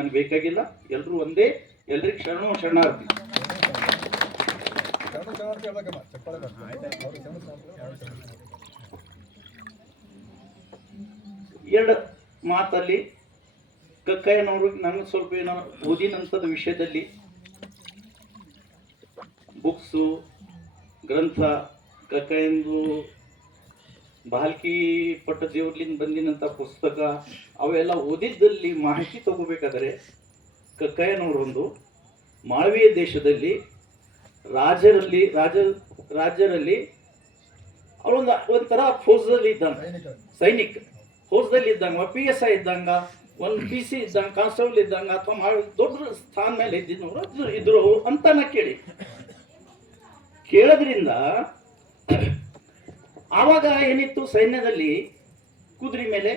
ನನಗೆ ಬೇಕಾಗಿಲ್ಲ. ಎಲ್ಲರೂ ಒಂದೇ, ಎಲ್ರಿಗೂ ಶರಣಾರ್ಥಿ. ಎರಡು ಮಾತಲ್ಲಿ ಕಕ್ಕಯ್ಯನವ್ರಿಗೆ ನನಗೆ ಸ್ವಲ್ಪ ಏನೋ ಓದಿನಂಥದ್ದು ವಿಷಯದಲ್ಲಿ ಬುಕ್ಸು ಗ್ರಂಥ ಕಕ್ಕಯ್ಯಂದು ಬಾಲ್ಕಿ ಪಟ್ಟದೇವ್ರಲಿಂದ ಬಂದಿನಂಥ ಪುಸ್ತಕ ಅವೆಲ್ಲ ಓದಿದ್ದಲ್ಲಿ ಮಾಹಿತಿ ತಗೋಬೇಕಾದರೆ ಕಕ್ಕಯ್ಯನವರೊಂದು ಮಾಳವಿಯ ದೇಶದಲ್ಲಿ ರಾಜರಲ್ಲಿ ಅವರೊಂದು ಒಂಥರ ಫೌಜ್ದಲ್ಲಿ ಇದ್ದಂಗ, ಸೈನಿಕ ಫೌಜ್ದಲ್ಲಿ ಇದ್ದಂಗ, PSI ಇದ್ದಂಗ, ಒಂದು PC ಇದ್ದಂಗ, ಕಾನ್ಸ್ಟೇಬಲ್ ಇದ್ದಂಗ, ಅಥವಾ ದೊಡ್ಡ ಸ್ಥಾನ ಮೇಲೆ ಇದ್ದಿದ್ದವರು ಇದ್ರು ಅಂತ ನಾ ಕೇಳೋದ್ರಿಂದ ಆವಾಗ ಏನಿತ್ತು, ಸೈನ್ಯದಲ್ಲಿ ಕುದುರೆ ಮೇಲೆ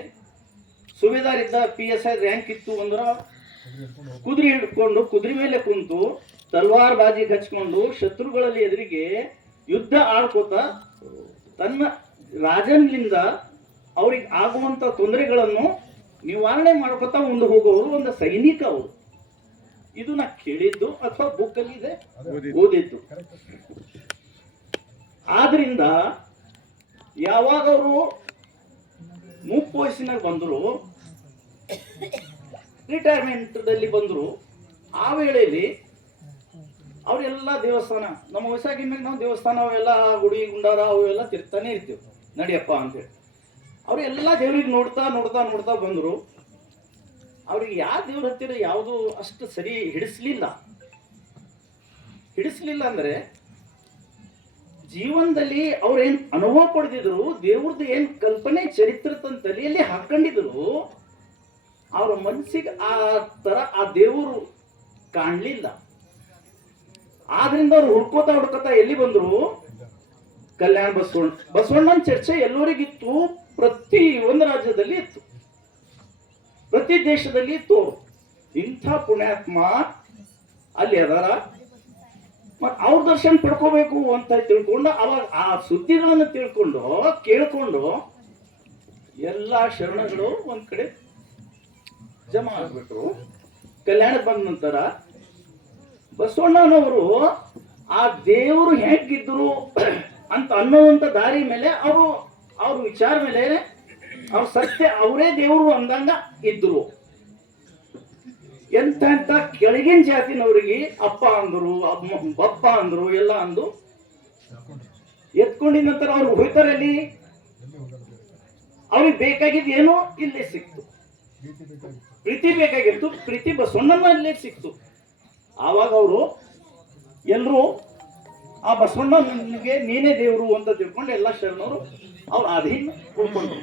ಸುಬೇದಾರ್ ಇದ್ದ, PSI ರ್ಯಾಂಕ್ ಇತ್ತು ಅಂದ್ರೆ ಕುದುರೆ ಹಿಡ್ಕೊಂಡು ಕುದುರೆ ಮೇಲೆ ಕುಂತು ತಲ್ವಾರ್ ಬಾಜಿ ಹಚ್ಕೊಂಡು ಶತ್ರುಗಳಲ್ಲಿ ಎದುರಿಗೆ ಯುದ್ಧ ಆಡ್ಕೋತ ತನ್ನ ರಾಜನ್ಲಿಂದ ಅವ್ರಿಗೆ ಆಗುವಂತ ತೊಂದರೆಗಳನ್ನು ನಿವಾರಣೆ ಮಾಡ್ಕೋತಾ ಮುಂದೆ ಹೋಗೋರು ಒಂದು ಸೈನಿಕ ಅವರು. ಇದು ನಾ ಕೇಳಿದ್ದು ಅಥವಾ ಬುಕ್ಕಲ್ಲಿ ಇದೆ, ಓದಿದ್ದು. ಆದ್ರಿಂದ ಯಾವಾಗ ಅವರು ಮುಪ್ಪು ವಯಸ್ಸಿನಾಗ ಬಂದರು, ರಿಟೈರ್ಮೆಂಟ್ದಲ್ಲಿ ಬಂದರು, ಆ ವೇಳೆಯಲ್ಲಿ ಅವರೆಲ್ಲ ದೇವಸ್ಥಾನ, ನಮ್ಮ ವಯಸ್ಸಾಗಿನ ಮೇಲೆ ನಾವು ದೇವಸ್ಥಾನ ಅವೆಲ್ಲ ಗುಡಿ ಗುಂಡಾರ ಅವೆಲ್ಲ ತಿರ್ತಾನೆ ಇರ್ತೀವಿ, ನಡಿಯಪ್ಪ ಅಂತೇಳಿ. ಅವರೆಲ್ಲ ದೇವ್ರಿಗೆ ನೋಡ್ತಾ ನೋಡ್ತಾ ನೋಡ್ತಾ ಬಂದರು. ಅವ್ರಿಗೆ ಯಾವ ದೇವ್ರ ಹತ್ತಿರ ಯಾವುದು ಅಷ್ಟು ಸರಿ ಹಿಡಿಸ್ಲಿಲ್ಲ ಅಂದ್ರೆ ಜೀವನದಲ್ಲಿ ಅವ್ರೇನ್ ಅನುಭವ ಪಡೆದಿದ್ರು, ದೇವ್ರದ್ದು ಏನ್ ಕಲ್ಪನೆ ಚರಿತ್ರೆ ತನ್ನ ತಲೆಯಲ್ಲಿ ಹಾಕೊಂಡಿದ್ರು, ಅವ್ರ ಮನಸ್ಸಿಗೆ ಆ ತರ ಆ ದೇವರು ಕಾಣಲಿಲ್ಲ. ಆದ್ರಿಂದ ಅವ್ರು ಹುಡ್ಕೋತಾ ಎಲ್ಲಿ ಬಂದ್ರು, ಕಲ್ಯಾಣ ಬಸವಣ್ಣನ ಚರ್ಚೆ ಎಲ್ಲರಿಗಿತ್ತು, ಪ್ರತಿ ಒಂದು ರಾಜ್ಯದಲ್ಲಿ ಇತ್ತು, ಪ್ರತಿ ದೇಶದಲ್ಲಿ ಇತ್ತು. ಇಂಥ ಪುಣ್ಯಾತ್ಮ ಅಲ್ಲಿ ಅದಾರ, ಮತ್ತೆ ಅವ್ರ ದರ್ಶನ ಪಡ್ಕೋಬೇಕು ಅಂತ ತಿಳ್ಕೊಂಡು ಅವಾಗ ಆ ಸುದ್ದಿಗಳನ್ನು ಕೇಳ್ಕೊಂಡು ಎಲ್ಲ ಶರಣಗಳು ಒಂದ್ ಕಡೆ ಜಮಾ ಆಗ್ಬಿಟ್ರು. ಕಲ್ಯಾಣಕ್ಕೆ ಬಂದ ನಂತರ ಬಸವಣ್ಣನವರು ಆ ದೇವರು ಹೇಗಿದ್ರು ಅಂತ ಅನ್ನುವಂಥ ದಾರಿ ಮೇಲೆ ಅವ್ರ ವಿಚಾರ ಮೇಲೆ ಅವ್ರ ಸತ್ಯ ಅವರೇ ದೇವರು ಅಂದಂಗ ಇದ್ರು. ಎಂತ ಕೆಳಗಿನ ಜಾತಿನವರಿಗೆ ಅಪ್ಪ ಅಂದ್ರು, ಬಪ್ಪ ಅಂದ್ರು, ಎಲ್ಲ ಅಂದು ಎತ್ಕೊಂಡಿದ ನಂತರ ಅವ್ರಿಗೆ ಹೋಯ್ತಾರಲ್ಲಿ ಅವ್ರಿಗೆ ಬೇಕಾಗಿದ್ದು ಏನೋ ಇಲ್ಲೇ ಸಿಕ್ತು, ಪ್ರೀತಿ ಬೇಕಾಗಿತ್ತು, ಪ್ರೀತಿ ಬಸವಣ್ಣನಲ್ಲೇ ಸಿಕ್ತು. ಆವಾಗ ಅವರು ಎಲ್ಲರೂ ಆ ಬಸವಣ್ಣನಿಗೆ ನೀನೇ ದೇವರು ಅಂತ ತಿಳ್ಕೊಂಡು ಎಲ್ಲ ಶರಣರು ಅವ್ರು ಅಧೀನ ಉಳ್ಕೊಂಡ್ರು.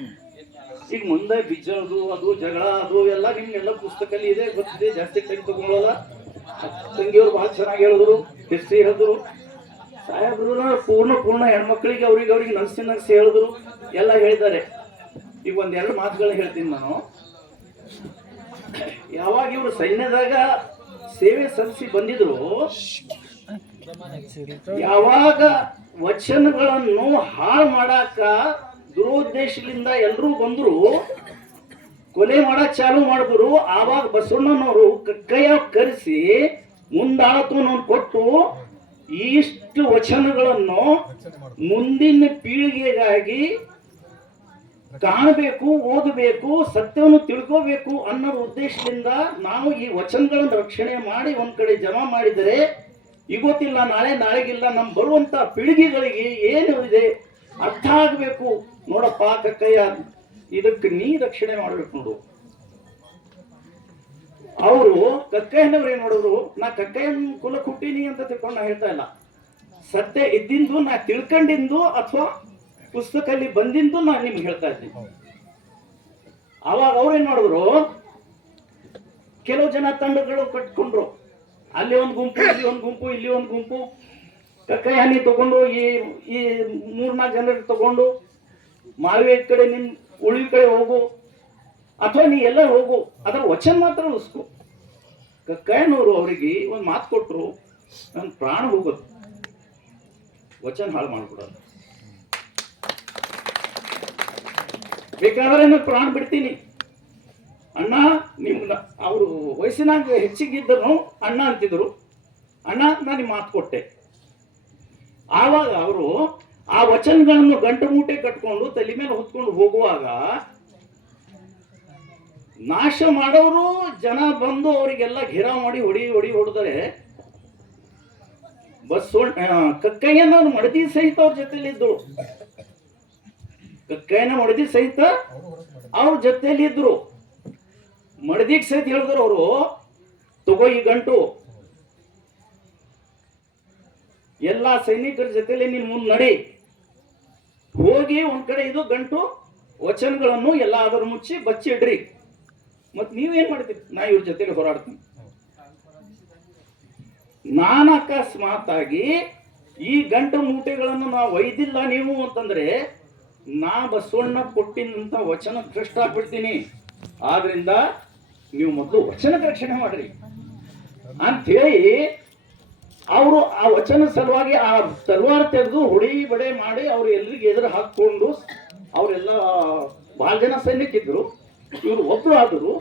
ಈಗ ಮುಂದೆ ಬಿಜ್ಜೋದು ಅದು ಜಗಳ ಅದು ಎಲ್ಲ ನಿಮ್ಗೆಲ್ಲ ಪುಸ್ತಕದಲ್ಲಿ ಇದೆ, ಗೊತ್ತಿದೆ, ಜಾಸ್ತಿ ಟೈಮ್ ತಗೊಳ್ಳೋಲ್ಲ. ತಂಗಿಯವರು ಬಹಳ ಚೆನ್ನಾಗಿ ಹೇಳಿದ್ರು, ಹಿಸ್ಟ್ರಿ ಹೇಳಿದ್ರು, ಸಾಹೇಬ್ರು ಪೂರ್ಣ ಹೆಣ್ಮಕ್ಳಿಗೆ ಅವ್ರಿಗೆ ನಗ್ಸಿ ಹೇಳಿದ್ರು, ಎಲ್ಲ ಹೇಳಿದ್ದಾರೆ. ಈಗ ಒಂದೆರಡು ಮಾತುಗಳನ್ನ ಹೇಳ್ತೀನಿ ನಾನು. ಯಾವಾಗ ಇವರು ಸೈನ್ಯದಾಗ ಸೇವೆ ಸಲ್ಲಿಸಿ ಬಂದಿದ್ರು, ಯಾವಾಗ ವಚನಗಳನ್ನು ಹಾಳು ಮಾಡಾಕ ದುರುದ್ದೇಶದಿಂದ ಎಲ್ಲರೂ ಬಂದ್ರು, ಕೊಲೆ ಮಾಡಕ್ ಚಾಲು ಮಾಡಿದ್ರು, ಆವಾಗ ಬಸವಣ್ಣನವರು ಕೈಯ ಕರೆಸಿ ಮುಂದಾಳತ್ವವನ್ನು ಕೊಟ್ಟು ಇಷ್ಟು ವಚನಗಳನ್ನು ಮುಂದಿನ ಪೀಳಿಗೆಗಾಗಿ ಕಾಣಬೇಕು, ಓದಬೇಕು, ಸತ್ಯವನ್ನು ತಿಳ್ಕೋಬೇಕು ಅನ್ನೋ ಉದ್ದೇಶದಿಂದ ನಾವು ಈ ವಚನಗಳನ್ನು ರಕ್ಷಣೆ ಮಾಡಿ ಒಂದ್ ಕಡೆ ಜಮಾ ಮಾಡಿದರೆ ಇವತ್ತಿಲ್ಲ ನಾಳೆಗಿಲ್ಲ ನಮ್ಮ ಬರುವಂತ ಪೀಳಿಗೆಗಳಿಗೆ ಏನು ಇದೆ ಅರ್ಥ ಆಗ್ಬೇಕು. ನೋಡಪ್ಪ ಕಕ್ಕಯ್ಯ, ಇದಕ್ಕೆ ನೀ ರಕ್ಷಣೆ ಮಾಡ್ಬೇಕು ನೋಡು. ಅವರು ಕಕ್ಕಯ್ಯನವ್ರು ಏನ್ ನೋಡಿದ್ರು, ನಾ ಕಕ್ಕಯ್ಯನ ಕುಲ ಹುಟ್ಟಿನಿ ಅಂತ ತಿಳ್ಕೊಂಡು ನಾ ಹೇಳ್ತಾ ಇಲ್ಲ, ಸತ್ಯ ಇದ್ದಿಂದು ನಾ ತಿಳ್ಕೊಂಡಿದ್ದು ಅಥವಾ ಪುಸ್ತಕದಲ್ಲಿ ಬಂದಿಂದು ನಾನು ನಿಮ್ಗೆ ಹೇಳ್ತಾ ಇದ್ದೀನಿ. ಅವಾಗ ಅವ್ರೇನ್ ಮಾಡಿದ್ರು, ಕೆಲವು ಜನ ತಂಡಗಳು ಕಟ್ಕೊಂಡ್ರು, ಅಲ್ಲಿ ಒಂದು ಗುಂಪು, ಇಲ್ಲಿ ಒಂದು ಗುಂಪು, ಇಲ್ಲಿ ಒಂದು ಗುಂಪು. ಕಕ್ಕಯ್ಯ ಹನಿ ತಗೊಂಡು ಈ 3-4 ಜನರಿಗೆ ತಗೊಂಡು ಮಾಳವಿ ಕಡೆ ನಿನ್ ಉಳಿವಿ ಕಡೆ ಹೋಗು, ಅಥವಾ ನೀ ಎಲ್ಲ ಹೋಗು, ಅದರ ವಚನ ಮಾತ್ರ ಉಳಿಸ್ಕೊ. ಕಕ್ಕಯ್ಯನವರು ಅವರಿಗೆ ಒಂದು ಮಾತು ಕೊಟ್ಟರು, ನನ್ನ ಪ್ರಾಣ ಹೋಗೋದು, ವಚನ ಹಾಳು ಮಾಡ್ಬಿಡೋದು. ಬೇಕಾದ್ರೆ ನಾನು ಪ್ರಾಣ ಬಿಡ್ತೀನಿ, ಅಣ್ಣ ನಿಮ್ಗೆ ಅವರು ವಯಸ್ಸಿನಾಗ ಹೆಚ್ಚಿಗಿದ್ದರು ಅಣ್ಣ ಅಂತಿದ್ರು. ಅಣ್ಣ ನಾನು ನಿಮ್ಮ ಮಾತು ಕೊಟ್ಟೆ. ಆವಾಗ ಅವರು ಆ ವಚನಗಳನ್ನು ಗಂಟು ಮೂಟೆ ಕಟ್ಕೊಂಡು ತಲೆ ಮೇಲೆ ಹೊತ್ಕೊಂಡು ಹೋಗುವಾಗ ನಾಶ ಮಾಡೋರು ಜನ ಬಂದು ಅವರಿಗೆಲ್ಲ ಘೇರಾವ್ ಮಾಡಿ ಹೊಡೆದರೆ ಕಕ್ಕಯ್ಯನ ಮಡದಿ ಸಹಿತ ಅವ್ರ ಜೊತೆಲಿ ಇದ್ರು. ಕಕ್ಕಯ್ಯನ ಮಡದಿ ಸಹಿತ ಅವ್ರ ಜೊತೆಲಿ ಇದ್ರು. ಮಡದಿಗೆ ಸಹಿತ ಹೇಳಿದ್ರು ಅವರು, ತಗೋ ಈ ಗಂಟು, ಎಲ್ಲಾ ಸೈನಿಕರ ಜೊತೆಲಿ ನೀನ್ ಮುಂದ್ ನಡಿ, ಹೋಗಿ ಒಂದ್ ಕಡೆ ಇದು ಗಂಟು ವಚನಗಳನ್ನು ಎಲ್ಲ ಅದರ ಮುಚ್ಚಿ ಬಚ್ಚಿಡ್ರಿ. ಮತ್ ನೀವೇನ್ ಮಾಡ್ತೀರಿ? ನಾ ಇವ್ರ ಜೊತೆಲಿ ಹೋರಾಡ್ತೀನಿ. ನಾನು ಅಕಸ್ಮಾತ್ ಆಗಿ ಈ ಗಂಟು ಮೂಟೆಗಳನ್ನು ನಾವು ಒಯ್ದಿಲ್ಲ ನೀವು ಅಂತಂದ್ರೆ ನಾ ಬಸವಣ್ಣ ಕೊಟ್ಟಿನಂತ ವಚನ ಭ್ರಷ್ಟ ಆಗ್ಬಿಡ್ತೀನಿ. ಆದ್ರಿಂದ ನೀವು ಮೊದಲು ವಚನ ರಕ್ಷಣೆ ಮಾಡ್ರಿ ಅಂಥೇಳಿ ಅವರು ಆ ವಚನ ಸಲುವಾಗಿ ಆ ತಲವಾರ ತೆಗೆದು ಹೊಡಿ ಬಡೆ ಮಾಡಿ ಅವ್ರು ಎಲ್ರಿಗೆ ಎದುರು ಹಾಕೊಂಡು, ಅವರೆಲ್ಲ ಬಹಳ ಜನ ಸೈನಿಕಿದ್ರು, ಇವರು ಒಬ್ರು ಆದರು.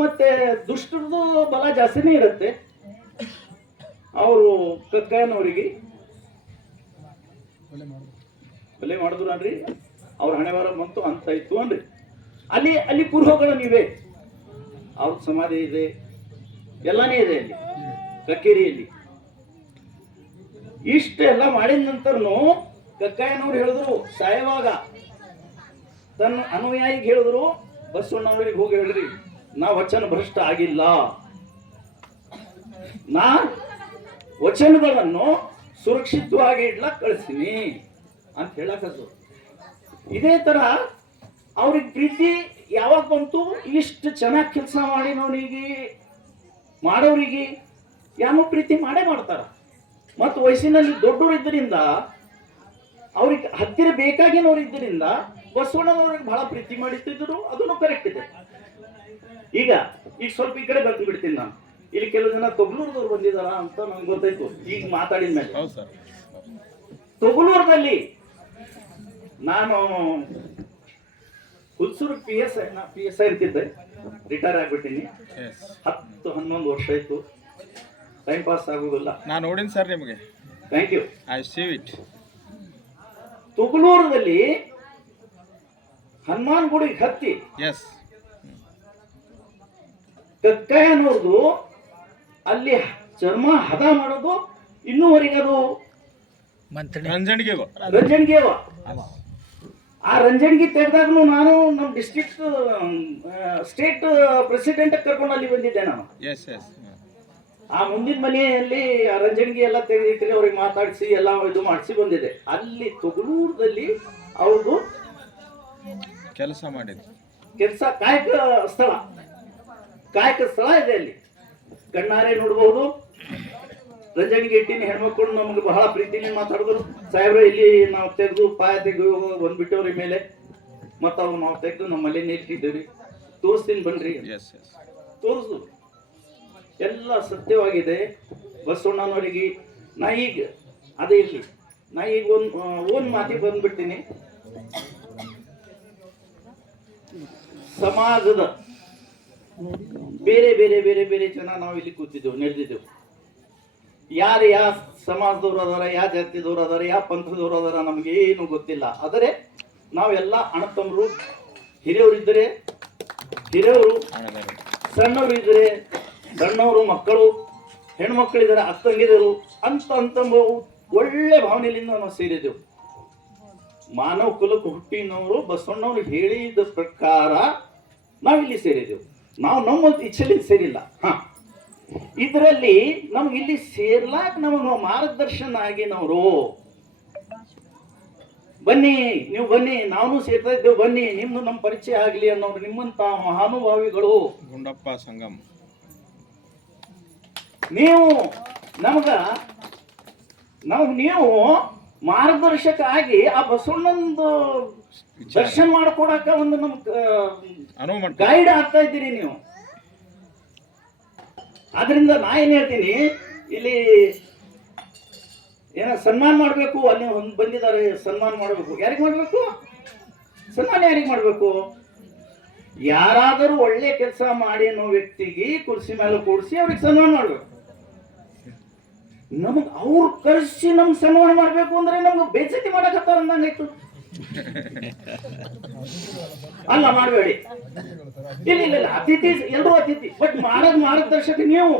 ಮತ್ತೆ ದುಷ್ಟರದು ಬಲ ಜಾಸ್ತಿನೇ ಇರುತ್ತೆ. ಅವರು ಕಕ್ಕಯ್ಯನವರಿಗೆ ಕೊಲೆ ಮಾಡಿದ್ರು ಅನ್ರಿ. ಅವ್ರ ಹಣೆವಾರ ಬಂತು ಅಂತ ಇತ್ತು ಅನ್ರಿ. ಅಲ್ಲಿ ಕುರುಹೋಗಳ ನೀವೇ, ಅವ್ರ ಸಮಾಧಿ ಇದೆ, ಎಲ್ಲಾನೇ ಇದೆ ಅಲ್ಲಿ ಕಕ್ಕೇರಿಯಲ್ಲಿ. ಇಷ್ಟೆಲ್ಲ ಮಾಡಿದ ನಂತರನು ಕಕ್ಕಯ್ಯನವ್ರು ಹೇಳಿದ್ರು, ಸಾಯುವಾಗ ತನ್ನ ಅನುಯಾಯಿಗೆ ಹೇಳಿದ್ರು, ಬಸವಣ್ಣವ್ರಿಗೆ ಹೋಗಿ ಹೇಳ್ರಿ ನಾ ವಚನ ಭ್ರಷ್ಟ ಆಗಿಲ್ಲ, ನಾ ವಚನಗಳನ್ನು ಸುರಕ್ಷಿತವಾಗಿ ಇಡ್ಲಕ್ ಕಳಿಸ್ತೀನಿ ಅಂತ ಹೇಳಕದ್ರು. ಇದೇ ತರ ಅವ್ರಿಗೆ ಪ್ರೀತಿ ಯಾವಾಗ ಬಂತು? ಇಷ್ಟು ಚೆನ್ನಾಗಿ ಕೆಲಸ ಮಾಡಿ ನೋಡಿಗೆ ಮಾಡೋರಿಗೆ ಯಾರೋ ಪ್ರೀತಿ ಮಾಡೇ ಮಾಡ್ತಾರ. ಮತ್ತು ವಯಸ್ಸಿನಲ್ಲಿ ದೊಡ್ಡವರು ಇದ್ದರಿಂದ, ಅವ್ರಿಗೆ ಹತ್ತಿರ ಬೇಕಾಗಿನವ್ರು ಇದ್ದರಿಂದ ಬಸವಣ್ಣನವ್ರಿಗೆ ಬಹಳ ಪ್ರೀತಿ ಮಾಡಿಟ್ಟಿದ್ರು. ಅದನ್ನು ಕರೆಕ್ಟ್ ಇದೆ. ಈಗ ಸ್ವಲ್ಪ ಈ ಕಡೆ ಬಂದು ಬಿಡ್ತೀನಿ ನಾನು. ಇಲ್ಲಿ ಕೆಲವು ಜನ ತೊಗಲೂರದವ್ರು ಬಂದಿದಾರ ಅಂತ ನಂಗೆ ಗೊತ್ತಾಯ್ತು ಈಗ ಮಾತಾಡಿದ ಮೇಲೆ. ತೊಗಲೂರದಲ್ಲಿ ನಾನು ಹುಲ್ಸೂರು PSI ಅಂತಿದ್ದೆ, ರಿಟೈರ್ ಆಗ್ಬಿಟ್ಟಿನಿ. 10-11 ವರ್ಷ ಆಯ್ತು. ಟೈಮ್ ಪಾಸ್ ಆಗುದಿಲ್ಲ. ನಾನು ನೋಡಿನಿ ಸರ್ ನಿಮಗೆ. Thank you. I see it. ತುಗಲೂರದಲ್ಲಿ ಹನುಮಾನ್ ಗುಡಿಗೆ ಹತ್ತಿ ಎಸ್ ಕಕ್ಕಯ್ಯನವ್ರದು ಅಲ್ಲಿ ಚರ್ಮ ಹದ ಮಾಡೋದು ಇನ್ನೂವರೆಗೆ ಅದು ರಂಜನ್ಗೆ. ಆ ರಂಜನ್ಗಿ ತೆಗೆದಾಗ್ಲೂ ನಾನು ನಮ್ಮ ಡಿಸ್ಟ್ರಿಕ್ಟ್ ಸ್ಟೇಟ್ ಪ್ರೆಸಿಡೆಂಟ್ ಕರ್ಕೊಂಡು ಅಲ್ಲಿ ಬಂದಿದ್ದೆ ನಾನು. ಆ ಮುಂದಿನ ಮನೆಯಲ್ಲಿ ಆ ರಂಜನ್ಗಿ ಎಲ್ಲ ತೆಗೆದಿಟ್ಟರೆ ಅವ್ರಿಗೆ ಮಾತಾಡಿಸಿ ಎಲ್ಲ ಇದು ಮಾಡಿಸಿ ಬಂದಿದೆ. ಅಲ್ಲಿ ತುಗಲೂರದಲ್ಲಿ ಅವ್ರದ್ದು ಕೆಲಸ ಮಾಡಿದ್ರು. ಕಾಯಕ ಸ್ಥಳ ಇದೆ. ಅಲ್ಲಿ ಕಣ್ಣಾರೆ ನೋಡ್ಬಹುದು. ರಂಜನ್ಗಿ ಇಟ್ಟಿನ ಹೆಣ್ಮಕ್ಳು ನಮ್ಗೆ ಬಹಳ ಪ್ರೀತಿಲಿ ಮಾತಾಡಿದ್ರು. ಸಾಹೇಬ್ರ ಇಲ್ಲಿ ನಾವು ತೆಗೆದು ಪಾಯ ತೆಗೆದು ಬಂದ್ಬಿಟ್ಟವ್ರಿ ಮೇಲೆ, ಮತ್ತ ಅವ್ರು ನಾವು ತೆಗೆದು ನಮ್ಮಲ್ಲಿ ನಿಲ್ತಿದ್ದೀವಿ, ತೋರಿಸ್ತೀನಿ ಬನ್ರಿ. ತೋರಿಸು, ಎಲ್ಲ ಸತ್ಯವಾಗಿದೆ. ಬಸವಣ್ಣನವರಿಗೆ ನಾ ಈಗ ಅದೇ ಇರ್ಲಿ, ನಾ ಈಗ ಒಂದ್ ಮಾತಿಗೆ ಬಂದ್ಬಿಡ್ತೀನಿ. ಸಮಾಜದ ಬೇರೆ ಬೇರೆ ಬೇರೆ ಬೇರೆ ಜನ ನಾವು ಇಲ್ಲಿ ಕೂತಿದ್ದೆವು, ನಡೆದಿದ್ದೆವು. ಯಾರು ಯಾವ ಸಮಾಜದವ್ರು ಅದಾರ, ಯಾವ ಜಾತಿದವ್ರು ಅದಾರ, ಯಾವ ಪಂಥದವ್ರು ಅದಾರ ನಮಗೇನು ಗೊತ್ತಿಲ್ಲ. ಆದರೆ ನಾವೆಲ್ಲ ಅಣ್ಣತಮ್ಮರು, ಹಿರಿಯವರು ಹಿರಿಯವರು, ಸಣ್ಣವರು ಇದ್ರೆ ಸಣ್ಣವರು, ಮಕ್ಕಳು, ಹೆಣ್ಮಕ್ಳಿದ್ದಾರೆ, ಅಕ್ಕಂಗಿದರು ಅಂತ ಒಳ್ಳೆ ಭಾವನೆಯಿಂದ ನಾವು ಸೇರಿದೆವು. ಮಾನವ ಕುಲಕ್ಕೆ ಹುಟ್ಟಿನವರು ಬಸವಣ್ಣವ್ರು ಹೇಳಿದ ಪ್ರಕಾರ ನಾವಿಲ್ಲಿ ಸೇರಿದೆವು. ನಾವು ನಮ್ಮ ಇಚ್ಛೆಲಿ ಸೇರಿಲ್ಲ. ಇದರಲ್ಲಿ ನಮ್ಗೆ ಇಲ್ಲಿ ಸೇರ್ಲಾಕ್ ನಮಗೆ ಮಾರ್ಗದರ್ಶನ ಆಗಿನವರು. ಬನ್ನಿ, ನೀವು ಬನ್ನಿ, ನಾವು ಸೇರ್ತಾ ಇದ್ದೇವೆ, ಬನ್ನಿ, ನಿಮ್ದು ನಮ್ಮ ಪರಿಚಯ ಆಗ್ಲಿ ಅನ್ನೋರು ನಿಮ್ಮಂತ ಮಹಾನುಭಾವಿಗಳು. ಗುಂಡಪ್ಪ ಸಂಗಮ್, ನೀವು ನೀವು ಮಾರ್ಗದರ್ಶಕ ಆಗಿ ಆ ಬಸವಣ್ಣಂದು ದರ್ಶನ ಮಾಡ್ಕೊಡಕ ಒಂದು ನಮ್ಗೆ ಗೈಡ್ ಆಗ್ತಾ ಇದ್ದೀರಿ ನೀವು. ಆದ್ರಿಂದ ನಾ ಏನ್ ಹೇಳ್ತೀನಿ, ಇಲ್ಲಿ ಏನ ಸನ್ಮಾನ ಮಾಡ್ಬೇಕು, ಅಲ್ಲಿ ಬಂದಿದ್ದಾರೆ, ಸನ್ಮಾನ ಮಾಡ್ಬೇಕು. ಯಾರಿಗೆ ಮಾಡ್ಬೇಕು? ಸನ್ಮಾನ ಯಾರಿಗೆ ಮಾಡ್ಬೇಕು? ಯಾರಾದರೂ ಒಳ್ಳೆ ಕೆಲಸ ಮಾಡಿ ಅನ್ನೋ ವ್ಯಕ್ತಿಗೆ ಕುರ್ಸಿ ಮೇಲೆ ಕೂಡಿಸಿ ಅವ್ರಿಗೆ ಸನ್ಮಾನ ಮಾಡ್ಬೇಕು. ನಮಗ್ ಅವ್ರು ಕರ್ಸಿ ನಮ್ಗೆ ಸನ್ಮಾನ ಮಾಡ್ಬೇಕು ಅಂದ್ರೆ ನಮ್ಗೆ ಬೇಸತಿ ಮಾಡಕತ್ತಾರ ಅಂದಂಗಾಯ್ತು. ಅಲ್ಲ ಮಾಡಬೇಡಿ, ಇಲ್ಲ ಇಲ್ಲ ಇಲ್ಲ, ಅತಿಥಿ ಎಲ್ಲರೂ ಅತಿಥಿ, ಬಟ್ ಮಾರ್ಗದರ್ಶಕ ನೀವು,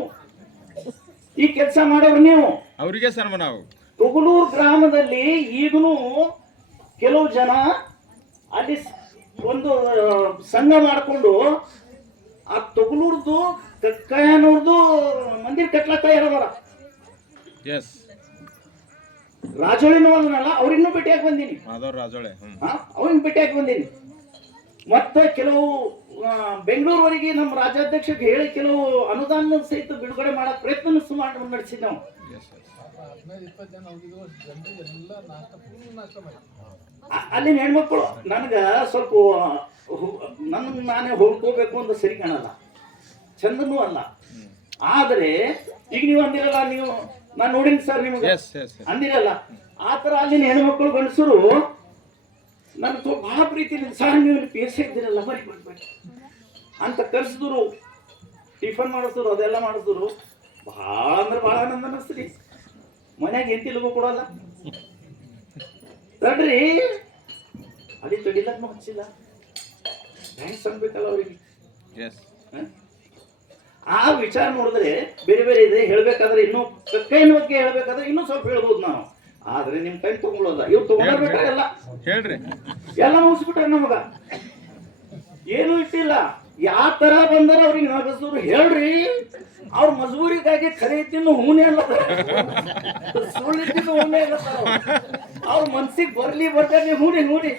ಈ ಕೆಲಸ ಮಾಡೋರು ನೀವು. ಅವರಿಗೆ ಸನ್ಮಾನ ತೊಗಲೂರು ಗ್ರಾಮದಲ್ಲಿ ಈಗಲೂ ಕೆಲವು ಜನ ಅಲ್ಲಿ ಒಂದು ಸಂಘ ಮಾಡಿಕೊಂಡು ಆ ತೊಗಲೂರ್ದು ಕಕ್ಕಯ್ಯನವ್ರದ್ದು ಮಂದಿರ ಕಟ್ಲಕ್ಕ ಇರೋದಲ್ಲ, ಎಸ್ ರಾಜೋಳಿನೂ ಅಲ್ಲ, ಅವ್ರಿನ್ನೂ ಭೇಟಿಯಾಗಿ ಬಂದೀನಿ, ರಾಜೋಳೆ ಅವ್ರಿಗೆ ಭೇಟಿಯಾಗಿ ಬಂದೀನಿ. ಮತ್ತೆ ಕೆಲವು ಬೆಂಗಳೂರುವರೆಗೆ ನಮ್ಮ ರಾಜ್ಯಾಧ್ಯಕ್ಷಕ್ಕೆ ಹೇಳಿ ಕೆಲವು ಅನುದಾನ ಸಹಿತ ಬಿಡುಗಡೆ ಮಾಡೋ ಪ್ರಯತ್ನ ನಡೆಸಿದ್ ನಾವು. ಅಲ್ಲಿನ ಹೆಣ್ಮಕ್ಳು ನನಗ ಸ್ವಲ್ಪ ನನ್ನ ನಾನೇ ಹೊಡ್ಕೋಬೇಕು ಅಂತ ಸರಿ ಕಾಣಲ್ಲ, ಚಂದನೂ ಅಲ್ಲ. ಆದ್ರೆ ಈಗ ನೀವು ಅಂದಿರಲ್ಲ, ನೀವು ನಾನು ನೋಡಿನಿ ಸರ್ ನಿಮ್ಗೆ ಅಂದಿರಲ್ಲ, ಆತರ ಅಲ್ಲಿನ ಹೆಣ್ಮಕ್ಳು ಗಂಡಸರು ನನ್ ಬಹಳ ಪ್ರೀತಿ ಸರ್, ನೀವು ಪೇಸ ಇದ್ದೀರಲ್ಲ ಬರೀ ಬರ್ಬೇಡಿ ಅಂತ ಕರ್ಸಿದ್ರು, ಟಿಫನ್ ಮಾಡಿಸಿದ್ರು, ಅದೆಲ್ಲ ಮಾಡಿಸಿದ್ರು. ಬಹಳ ಅಂದ್ರೆ ಬಹಳ ಆನಂದ ಅನ್ನಿಸ್ರಿ. ಮನ್ಯಾಗ ಎಂತಿ ಲಗು ಕೊಡಲ್ಲ, ತಡ್ರಿ ಅಲ್ಲಿ ತಡಿಲಕ್ ಹಚ್ಚಿಲ್ಲ, ಥ್ಯಾಂಕ್ಸ್ ಅನ್ಬೇಕಲ್ಲ ಅವ್ರಿಗೆ. ಆ ವಿಚಾರ ನೋಡಿದ್ರೆ ಬೇರೆ ಬೇರೆ ಇದೆ, ಹೇಳ್ಬೇಕಾದ್ರೆ ಇನ್ನೂ ಕೈನ ಬಗ್ಗೆ ಹೇಳ್ಬೇಕಾದ್ರೆ ಇನ್ನೂ ಸ್ವಲ್ಪ ಹೇಳ್ಬೋದು ನಾವು. ಆದ್ರೆ ನಿಮ್ ಕೈ ತಗೊಳ್ಳೋದ, ಇವ್ರು ತಗೊಂಡ್ಬೇಕಾಗಲ್ಲ, ಹೇಳ್ರಿ ಎಲ್ಲ ಮುಗಿಸ್ಬಿಟ್ರೆ ನಮಗ ಏನು ಇಟ್ಟಿಲ್ಲ. ಯಾವ ತರ ಬಂದಾರ ಅವ್ರಿಗೆ ನಗಸೂರು ಹೇಳ್ರಿ, ಅವ್ರ ಮಜಬೂರಿಗಾಗಿ ಖರೀತಿನ ಹೂನೆ ಅಲ್ಲ, ಸುಳ್ಳಿಟ್ಟಿನ ಹೂನೆ ಅಲ್ಲ, ಅವ್ರ ಮನ್ಸಿಗೆ ಬರ್ಲಿ ಹೂನಿ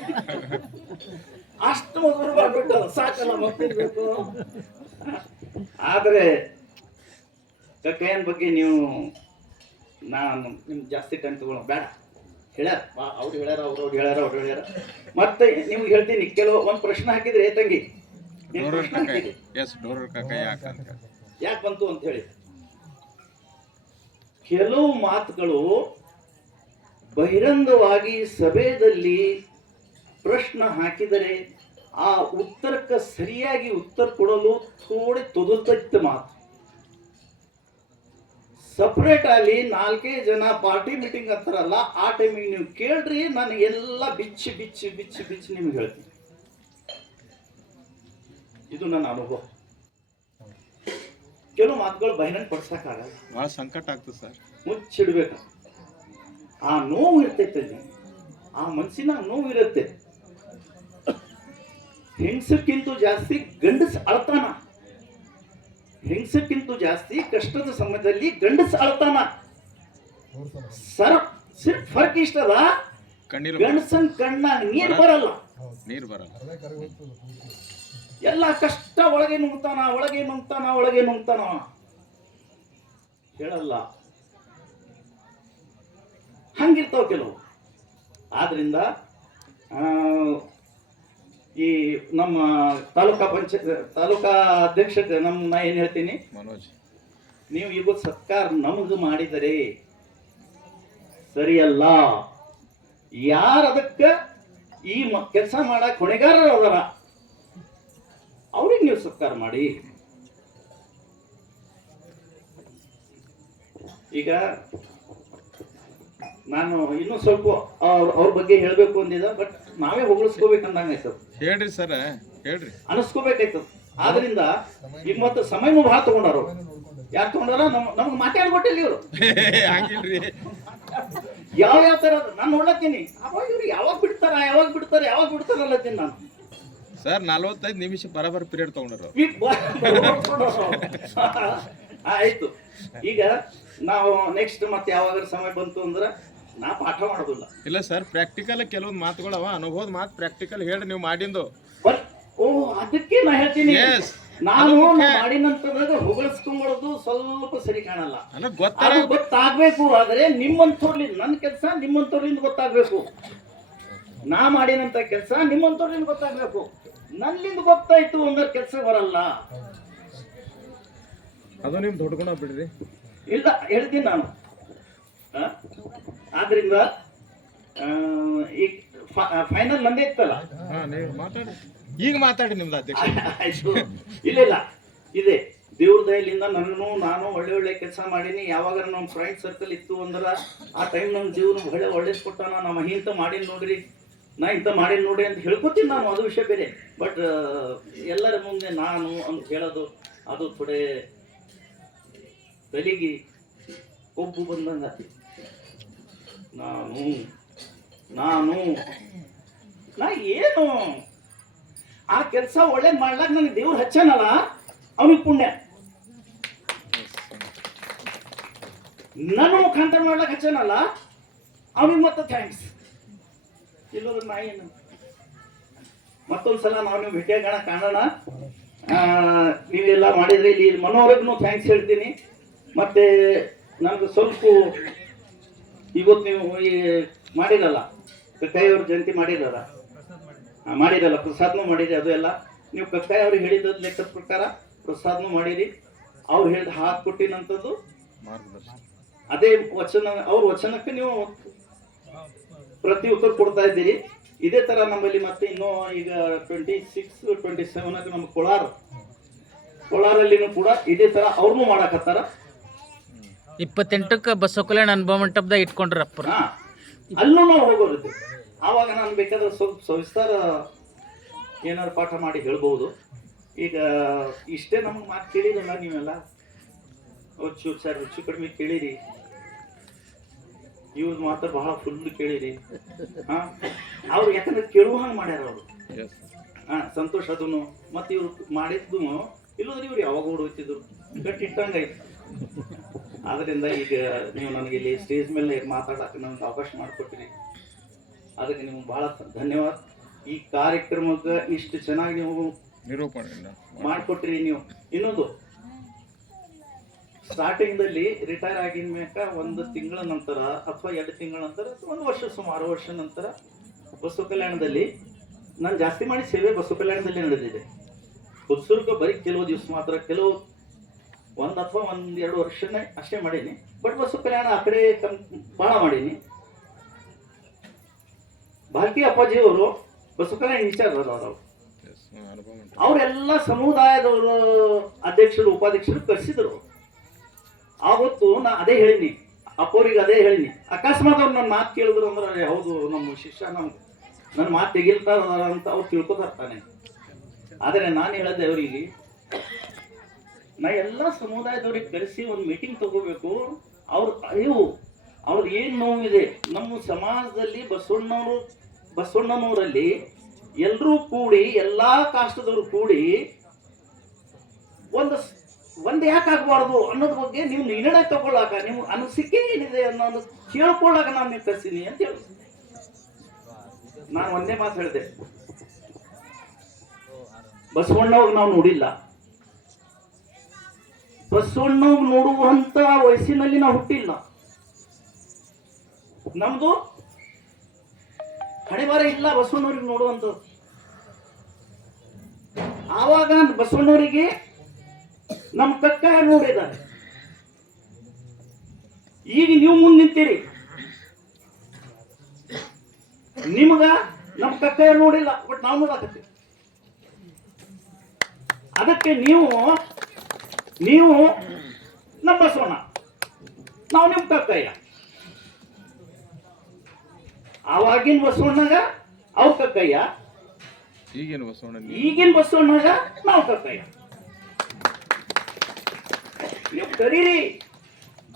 ಅಷ್ಟು ಮಜಬೂರು ಮಾಡ್ಬಿಟ್ಟ ಸಾಕಲ್ಲ ಮಕ್ಕಳಿರ್ಬೇಕು. ಆದ್ರೆ ಕಕ್ಕಯ್ಯನ ಬಗ್ಗೆ ನೀವು ನಾನು ನಿಮ್ಗೆ ಜಾಸ್ತಿ ಟೈಮ್ ತಗೊಳ್ಳೋ ಬೇಡ, ಹೇಳ್ಯಾರ ಅವ್ರು ಹೇಳ್ಯಾರ. ಮತ್ತೆ ನಿಮ್ಗೆ ಹೇಳ್ತೀನಿ, ಕೆಲವು ಒಂದು ಪ್ರಶ್ನೆ ಹಾಕಿದ್ರೆ ತಂಗಿ, ಯಾಕೆ ಬಂತು ಅಂತ ಹೇಳಿ, ಕೆಲವು ಮಾತುಗಳು ಬಹಿರಂಗವಾಗಿ ಸಭೆಯಲ್ಲಿ ಪ್ರಶ್ನೆ ಹಾಕಿದರೆ ಆ ಉತ್ತರಕ್ಕೆ ಸರಿಯಾಗಿ ಉತ್ತರ ಕೊಡಲು ಥೋಡೆ ತೊದಲ್ತೈತೆ ಮಾತು. ಸಪ್ರೇಟ್ ಅಲ್ಲಿ 4 ಜನ ಪಾರ್ಟಿ ಮೀಟಿಂಗ್ ಅಂತಾರಲ್ಲ, ಆ ಟೈಮಿಗೆ ನೀವು ಕೇಳ್ರಿ, ನಾನು ಎಲ್ಲ ಬಿಚ್ಚಿ ನಿಮ್ಗೆ ಹೇಳ್ತೀನಿ. ಇದು ನನ್ನ ಅನುಭವ. ಕೆಲವು ಮಾತುಗಳು ಬಹಿರಂಗ ಪಡಿಸಕ್ಕಾಗಲ್ಲ, ಬಹಳ ಸಂಕಟ ಆಗ್ತದೆ ಸರ್, ಮುಚ್ಚಿಡ್ಬೇಕು. ಆ ನೋವು ಇರ್ತೈತೆ, ಆ ಮನಸ್ಸಿನ ನೋವು ಇರುತ್ತೆ. ಹೆಂಗಸಕ್ಕಿಂತ ಜಾಸ್ತಿ ಗಂಡಸ ಅಳ್ತಾನ, ಹೆಂಗಸಕ್ಕಿಂತ ಜಾಸ್ತಿ ಕಷ್ಟದ ಸಮಯದಲ್ಲಿ ಗಂಡಸ ಅಳ್ತಾನ. ಸಿರ್ಫ್ ಫರ್ಕ್ ಇಷ್ಟದ, ಗಂಡಸನ್ ಕಣ್ಣಾಗ ನೀರ್ ಬರಲ್ಲ. ಎಲ್ಲ ಕಷ್ಟ ಒಳಗೆ ನುಂಗ್ತಾನ ಹೇಳಲ್ಲ. ಹಂಗಿರ್ತಾವ ಕೆಲವು. ಆದ್ರಿಂದ ಈ ನಮ್ಮ ತಾಲೂಕಾ ಅಧ್ಯಕ್ಷತೆ ನಾ ಏನ್ ಹೇಳ್ತೀನಿ, ಮನೋಜ್, ನೀವು ಈಗ ಸರ್ಕಾರ ನಮ್ದು ಮಾಡಿದರೆ ಸರಿಯಲ್ಲ. ಯಾರ ಅದಕ್ಕ ಈ ಕೆಲಸ ಮಾಡಕ್ ಹೊಣೆಗಾರರು ಅದರ, ಅವ್ರಿಗೆ ನೀವು ಸತ್ಕಾರ ಮಾಡಿ. ಈಗ ನಾನು ಇನ್ನೂ ಸ್ವಲ್ಪ ಅವ್ರ ಬಗ್ಗೆ ಹೇಳ್ಬೇಕು ಅಂದಿದ್ದ, ಬಟ್ ನಾವೇ ಹೊಗಳಿಸ್ಕೋಬೇಕಂದಂಗಾಯ್ತದ. ಹೇಳ್ರಿ ಸರ್, ಹೇಳ್ರಿ ಅನಿಸ್ಕೋಬೇಕಾಯ್ತದ. ಆದ್ರಿಂದ ಈಗ ಮತ್ತೆ ಸಮಯನೂ ಬಹಳ ತಗೊಂಡಾರ. ಯಾರು ತಗೊಂಡಾರ? ನಮ್ಗೆ ಮಾತಾಡ್ಕೊಟ್ಟಿಲ್ಲ ಇವ್ರು. ಯಾವ ತರ ನಾನು ನೋಡ್ಲತ್ತೀನಿ, ಅವಾಗ ಇವ್ರು ಯಾವಾಗ ಬಿಡ್ತಾರಲ್ಲತ್ತೀನಿ ನಾನು. ಸರ್ 45 ನಿಮಿಷ ಬರಬರ್ ಪೀರಿಯಡ್ ತಗೊಂಡ್ರು. ಆಯ್ತು. ಈಗ ನಾವು ನೆಕ್ಸ್ಟ್ ಮತ್ತೆ ಯಾವಾಗ ಸಮಯ ಬಂತು ಅಂದ್ರೆ ನಾ ಪಾಠ ಮಾಡೋದಿಲ್ಲ. ಇಲ್ಲ ಸರ್, ಪ್ರಾಕ್ಟಿಕಲ್ ಕೆಲವೊಂದು ಮಾತುಗಳು ಅವ, ಅನುಭವದ ಮಾತು ಪ್ರಾಕ್ಟಿಕಲ್ ಹೇಳ್ರಿ ನೀವು ಮಾಡಿಂದು. ಅದಕ್ಕೆ ನಾ ಹೇಳ್ತೀನಿ, ನಾನು ಮಾಡಿನಂತದಾಗ ಹೊಗಳಿಸ್ಕೊಂಡ್ಬಿಡೋದು ಸ್ವಲ್ಪ ಸರಿ ಕಾಣಲ್ಲ. ಗೊತ್ತಾಗ್ಬೇಕು. ಆದ್ರೆ ನಿಮ್ಮಂತವ್ರಲಿಂದ ನನ್ನ ಕೆಲಸ ನಿಮ್ಮಂತವ್ರಿಂದ ಗೊತ್ತಾಗ್ಬೇಕು. ನಾ ಮಾಡಿನಂತ ಕೆಲಸ ನಿಮ್ಮಂತವ್ರಿಂದ ಗೊತ್ತಾಗ್ಬೇಕು. ನನ್ನಿಂದ ಗೊತ್ತಾಯ್ತು ಅಂದ್ರೆ ಕೆಲಸ ಬರಲ್ಲ. ಅದು ನಿಮ್ ದೊಡ್ಡ ಗುಣ ಬಿಡ್ರಿ. ಇಲ್ಲ ಹೇಳ್ತೀನಿ ನಾನು. ಆದ್ರಿಂದ ಈಗ ಫೈನಲ್ ನಂದೇ ಇತ್ತಲ್ಲ, ನೀವು ಮಾತಾಡಿ. ಈಗ ಮಾತಾಡಿ ನಿಮ್ದು ಅಧ್ಯಕ್ಷ. ಆಯ್ತು, ಇಲ್ಲ ಇದೆ ದೇವ್ರ ದಯಲಿಂದ ನಾನು ಒಳ್ಳೆ ಒಳ್ಳೆ ಕೆಲಸ ಮಾಡೀನಿ. ಯಾವಾಗ ನಮ್ಮ ಫ್ರೆಂಡ್ ಸರ್ಕಲ್ ಇತ್ತು ಅಂದ್ರೆ ಆ ಟೈಮ್ ನಮ್ಮ ಜೀವನ ಒಳ್ಳೇದು ಕೊಟ್ಟಾನ. ನಮ್ಮ ಇಂಥ ಮಾಡೀನಿ ನೋಡ್ರಿ, ನಾ ಇಂಥ ಮಾಡೀನಿ ನೋಡ್ರಿ ಅಂತ ಹೇಳ್ಕೊತೀನಿ ನಾನು, ಅದು ವಿಷಯ ಬೇರೆ. ಬಟ್ ಎಲ್ಲರ ಮುಂದೆ ನಾನು ಅಂತ ಹೇಳೋದು ಅದು ಥೋಡೆ ತಲೆಗೆ ಕೊಬ್ಬು ಬಂದಂಗ. ನಾ ಏನು ಆ ಕೆಲಸ ಒಳ್ಳೇದು ಮಾಡ್ಲಾಕ ನನಗೆ ದೇವ್ರು ಹಚ್ಚನಲ್ಲ, ಅವನಿಗೆ ಪುಣ್ಯ. ನನ್ನ ಮುಖಾಂತರ ಮಾಡ್ಲಾಕ ಹಚ್ಚನಲ್ಲ, ಅವನಿಗೆ ಮತ್ತೆ ಥ್ಯಾಂಕ್ಸ್. ಇಲ್ಲೋದ್ರ ನಾ ಏನು ಮತ್ತೊಂದ್ಸಲ ನಾವು ನೀವು ಭೇಟಿಯಾಗೋಣ, ಕಾಣೋಣ. ನೀವೆಲ್ಲ ಮಾಡಿದ್ರೆ ಇಲ್ಲಿ ಮನೋವ್ರಿಗೂ ಥ್ಯಾಂಕ್ಸ್ ಹೇಳ್ತೀನಿ. ಮತ್ತೆ ನಮ್ಗೆ ಸ್ವಲ್ಪ ಇವತ್ತು ನೀವು ಈ ಮಾಡಿರಲ್ಲ, ಕಕ್ಕಾಯಿಯವ್ರ ಜಯಂತಿ ಮಾಡಿರಲ್ಲ, ಪ್ರಸಾದ್ನೂ ಮಾಡಿರಿ. ಅದು ಎಲ್ಲ ನೀವು ಕಕ್ಕಾಯಿ ಅವ್ರಿಗೆ ಹೇಳಿದ ಲೆಕ್ಕದ ಪ್ರಕಾರ ಪ್ರಸಾದ್ನೂ ಮಾಡಿರಿ. ಅವ್ರು ಹೇಳಿದ ಹಾಕಿ ಕೊಟ್ಟಿನಂಥದ್ದು ಅದೇ ವಚನ, ಅವ್ರ ವಚನಕ್ಕೆ ನೀವು ಪ್ರತಿ ಉತ್ತರ ಕೊಡ್ತಾ ಇದ್ದೀರಿ. ಇದೇ ತರ ನಮ್ಮಲ್ಲಿ ಮತ್ತೆ ಇನ್ನೂ ಈಗ 26, 27 ನಮ್ಮ ಕೋಲಾರಲ್ಲಿನೂ ಕೂಡ ಇದೇ ತರ ಅವ್ರನ್ನೂ ಮಾಡಾಕತ್ತಾರ. 28ಕ್ಕೆ ಬಸವ ಕಲ್ಯಾಣ ಅನುಭವ ಮಂಟಪದಾಗ ಇಟ್ಕೊಂಡ್ರಪ್ಪ. ಅಲ್ಲೂ ನಾವು ಹೋಗೋರಿದ್ದು. ಆವಾಗ ನಾನು ಬೇಕಾದ್ರೆ ಸ್ವಲ್ಪ ಸವಿಸ್ತಾರ ಏನಾದ್ರು ಪಾಠ ಮಾಡಿ ಹೇಳ್ಬಹುದು. ಈಗ ಇಷ್ಟೇ ನಮ್ಗೆ ಮಾತು ಕೇಳಿರಲ್ಲ ನೀವೆಲ್ಲ, ಹೆಚ್ಚು ಕಡಿಮೆ ಕೇಳಿರಿ. ಇವ್ರ ಮಾತ್ರ ಬಹಳ ಫುಲ್ ಕೇಳಿರಿ. ಅವ್ರು ಯಾಕಂದ್ರೆ ಕೇಳುವ ಹಂಗೆ ಮಾಡ್ಯಾರ ಅವರು. ಸಂತೋಷ ಅದನ್ನು ಮತ್ತೆ ಇವ್ರು ಮಾಡಿದ್ದು ಇಲ್ಲದ್ರೆ ಇವ್ರು ಯಾವಾಗ ಓಡೋಗ್ತಿದ್ರು ಗಟ್ಟಿಟ್ಟಂಗಾಯ್ತು. ಆದ್ರಿಂದ ಈಗ ನೀವು ನನಗೆ ಇಲ್ಲಿ ಸ್ಟೇಜ್ ಮೇಲೆ ಮಾತಾಡಕ್ಕೆ ನಮ್ಗೆ ಅವಕಾಶ ಮಾಡಿಕೊಟ್ಟಿರಿ, ಅದಕ್ಕೆ ನಿಮ್ಗೆ ಬಹಳ ಧನ್ಯವಾದ. ಈ ಕಾರ್ಯಕ್ರಮಕ್ಕೆ ಇಷ್ಟು ಚೆನ್ನಾಗಿ ನೀವು ನಿರೂಪಣೆ ಮಾಡಿಕೊಟ್ರಿ. ನೀವು ಇನ್ನೊಂದು ಸ್ಟಾರ್ಟಿಂಗ್ದಲ್ಲಿ ರಿಟೈರ್ ಆಗಿನ ಮ್ಯಾಕ 1 ತಿಂಗಳ ನಂತರ ಅಥವಾ 2 ತಿಂಗಳ ನಂತರ, 1 ವರ್ಷ, ಸುಮಾರು ವರ್ಷ ನಂತರ ಬಸವ ಕಲ್ಯಾಣದಲ್ಲಿ ನಾನು ಜಾಸ್ತಿ ಮಾಡಿ ಸೇವೆ ಬಸವ ಕಲ್ಯಾಣದಲ್ಲಿ ನಡೆದಿದೆ. ಹುತ್ಸೂರ್ಗ ಬರೀ ಕೆಲವು ದಿವಸ ಮಾತ್ರ, ಕೆಲವು 1 ಅಥವಾ 1-2 ವರ್ಷನೇ ಅಷ್ಟೇ ಮಾಡೀನಿ. ಬಟ್ ಬಸವ ಕಲ್ಯಾಣ ಆ ಕಡೆ ಭಾಳ ಮಾಡೀನಿ. ಭಾಲ್ಕಿ ಅಪ್ಪಾಜಿಯವರು ಬಸವ ಕಲ್ಯಾಣ ಇನ್ಚಾರ್ಜ್ ಅವರು, ಅವರೆಲ್ಲ ಸಮುದಾಯದವರು ಅಧ್ಯಕ್ಷರು ಉಪಾಧ್ಯಕ್ಷರು ಕರೆಸಿದ್ರು. ಆವತ್ತು ನಾ ಅದೇ ಹೇಳಿನಿ, ಅಪ್ಪವ್ರಿಗೆ ಅದೇ ಹೇಳಿನಿ. ಅಕಸ್ಮಾತ್ ಅವ್ರು ನನ್ನ ಮಾತು ಕೇಳಿದ್ರು ಅಂದ್ರೆ ಹೌದು ನಮ್ಮ ಶಿಷ್ಯ ನನ್ನ ಮಾತು ತೆಗಿಲ್ತಾರ ಅಂತ ಅವ್ರು ತಿಳ್ಕೊತಾರ ತಾನೆ. ಆದರೆ ನಾನು ಹೇಳಿದೆ ಅವರಿಗೆ, ನಾ ಎಲ್ಲ ಸಮುದಾಯದವ್ರಿಗೆ ಕರೆಸಿ ಒಂದು ಮೀಟಿಂಗ್ ತಗೋಬೇಕು. ಅವ್ರದ್ದು ಏನು ನೋವಿದೆ ನಮ್ಮ ಸಮಾಜದಲ್ಲಿ. ಬಸವಣ್ಣನವರಲ್ಲಿ ಎಲ್ಲರೂ ಕೂಡಿ, ಎಲ್ಲಾ ಕಾಷ್ಟದವರು ಕೂಡಿ ಒಂದು ಯಾಕೆ ಆಗ್ಬಾರ್ದು ಅನ್ನೋದ್ರ ಬಗ್ಗೆ ನೀವು ನಿರ್ಣಯ ತಗೊಳ್ಳಾಕ, ನೀವು ಅನಿಸಿಕೆ ಏನಿದೆ ಅನ್ನೋದು ಕೇಳ್ಕೊಳ್ಳಾಕ ನಾನು ನೀವು ಕರ್ಸೀನಿ ಅಂತ ಹೇಳಿ ನಾನು ಒಂದೇ ಮಾತು ಹೇಳಿದೆ. ಬಸವಣ್ಣವ್ರು ನಾವು ನೋಡಿಲ್ಲ, ಬಸವಣ್ಣವ್ರು ನೋಡುವಂತ ವಯಸ್ಸಿನಲ್ಲಿ ನಾವು ಹುಟ್ಟಿಲ್ಲ. ನಮ್ದು ಹಣೆಬಾರ ಇಲ್ಲ ಬಸವಣ್ಣವ್ರಿಗೆ ನೋಡುವಂಥದ್ದು. ಆವಾಗ ಬಸವಣ್ಣವರಿಗೆ ನಮ್ಮ ಕಕ್ಕಾಯ ನೋಡಿದ್ದಾರೆ. ಈಗ ನೀವು ಮುಂದೆ ನಿಂತೀರಿ, ನಿಮಗ ನಮ್ಮ ಕಕ್ಕಾಯ ನೋಡಿಲ್ಲ, ಬಟ್ ನಾವು ನೋಡಾಕತ್ತೀವಿ. ಅದಕ್ಕೆ ನೀವು ನಮ್ಮ ಬಸವಣ್ಣ, ನಾವು ನಿಮ್ಮ ಕಕ್ಕಯ್ಯ. ಆವಾಗಿನ ಬಸವಣ್ಣಗ ಅವ್ರ ಕಕ್ಕಯ್ಯ, ಈಗಿನ ಬಸವಣ್ಣಗ ನಾವು ಕಕ್ಕಯ್ಯ. ನೀವು ಕರೀರಿ,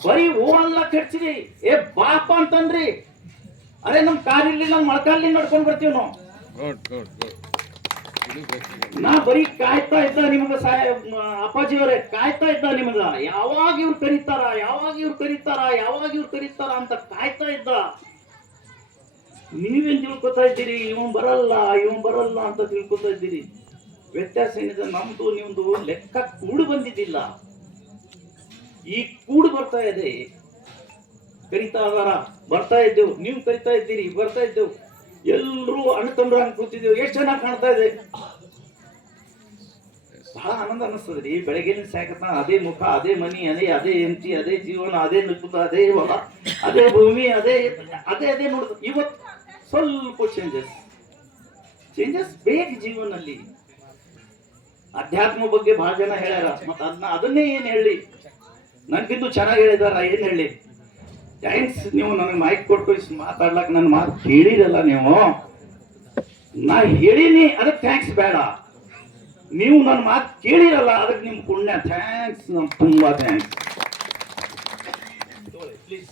ಬರೀ ಓ ಅಲ್ಲ ಖರ್ಚಿರಿ, ಏ ಬಾಪ ಅಂತಂದ್ರಿ. ಅರೆ ನಮ್ ಕಾರಿಲ್ಲಿ ನಾವು ಮೊಳಕಾಲಿ ನಡ್ಕೊಂಡ್ ಬರ್ತೀವಿ ನಾವು. ನಾ ಬರೀ ಕಾಯ್ತಾ ಇದ್ದ ನಿಮಗ ಅಪ್ಪಾಜಿಯವರೇ, ಕಾಯ್ತಾ ಇದ್ದ ನಿಮಗ. ಯಾವಾಗ ಇವ್ರು ಕರೀತಾರ ಅಂತ ಕಾಯ್ತಾ ಇದ್ದ. ನೀವೇನ್ ತಿಳ್ಕೊತಾ ಇದ್ದೀರಿ? ಇವನ್ ಬರಲ್ಲ ಅಂತ ತಿಳ್ಕೊತಾ ಇದ್ದೀರಿ. ವ್ಯತ್ಯಾಸ ಏನಿದೆ, ನಮ್ದು ನಿಮ್ದು ಲೆಕ್ಕ ಕೂಡು ಬಂದಿದ್ದಿಲ್ಲ, ಈ ಕೂಡು ಬರ್ತಾ ಇದೆ. ಕರಿತಾ ಇದಾರ, ಬರ್ತಾ ಇದ್ದೆವು, ನೀವು ಕರಿತಾ ಇದ್ದೀರಿ, ಬರ್ತಾ ಇದ್ದೆವು. ಎಲ್ಲರೂ ಅಣ್ಣ ತಮ್ಮರು ಹಂಗೆ ಕೂತಿದ್ದೆವು. ಎಷ್ಟು ಚೆನ್ನಾಗಿ ಕಾಣ್ತಾ ಇದೆ, ಬಹಳ ಆನಂದ ಅನಿಸ್ತದ್ರಿ. ಬೆಳಗ್ಗೆನ ಸಾಕತ್ತ ಅದೇ ಮುಖ, ಅದೇ ಮನಿ, ಅದೇ ಹೆಂಡತಿ, ಅದೇ ಜೀವನ, ಅದೇ ನುಗ್ಗುತ್ತ, ಅದೇ ಹೊಲ, ಅದೇ ಭೂಮಿ, ಅದೇ ನೋಡುದು. ಇವತ್ತು ಸ್ವಲ್ಪ ಚೇಂಜಸ್ ಬೇಕು ಜೀವನಲ್ಲಿ. ಅಧ್ಯಾತ್ಮ ಬಗ್ಗೆ ಬಹಳ ಜನ ಹೇಳ್ಯಾರ, ಮತ್ತೆ ಅದನ್ನೇ ಏನ್ ಹೇಳಿ, ನನ್ಗಿಂತ ಚೆನ್ನಾಗಿ ಹೇಳಿದಾರ, ಏನ್ ಹೇಳಿ. ಥ್ಯಾಂಕ್ಸ್, ನೀವು ನನಗೆ ಮೈಕ್ ಕೊಟ್ಟು ಇಷ್ಟು ಮಾತಾಡ್ಲಕ್ ನನ್ನ ಮಾತು ಕೇಳಿರಲ್ಲ ನೀವು. ನಾ ಹೇಳಿನಿ ಅದಕ್ಕೆ ಥ್ಯಾಂಕ್ಸ್ ಬೇಡ, ನೀವು ನನ್ನ ಮಾತು ಕೇಳಿರಲ್ಲ ಅದಕ್ಕೆ ನಿಮ್ ಪುಣ್ಯ. ಥ್ಯಾಂಕ್ಸ್, ತುಂಬಾ ಥ್ಯಾಂಕ್ಸ್. ಪ್ಲೀಸ್.